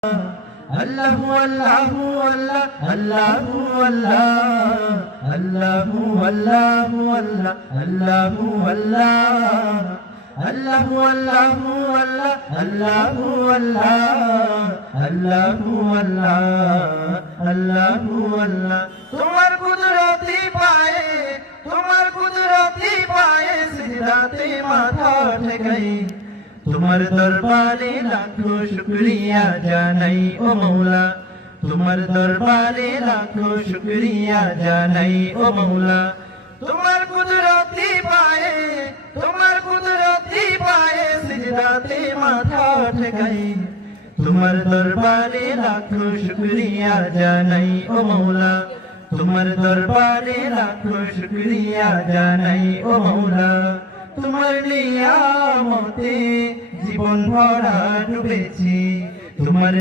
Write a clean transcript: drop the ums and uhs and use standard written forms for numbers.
আল্লাহু আল্লাহু আল্লাহ আল্লাহু আল্লাহ আল্লাহু আল্লাহু আল্লাহ আল্লাহু আল্লাহ আল্লাহু আল্লাহু আল্লাহ আল্লাহু আল্লাহ আল্লাহু আল্লাহ আল্লাহু আল্লাহ তোমার কুদরতি পায়ে সিজদাতে মাথা ঠেকাই তোমার দরবারে লাখো শুকরিয়া জানাই ও মৌলা তোমার দরবারে লাখো শুকরিয়া জানাই ও মৌলা তোমার কুদরতি পায়ে সিজদাতে মাথা ঠেকাই তোমার দরবারে লাখো শুকরিয়া জানাই ও মৌলা তোমার দরবারে লাখো শুকরিয়া জানাই ও মৌলা তোমার নিয়ামতে জীবন ভরা ডুবেছি তোমার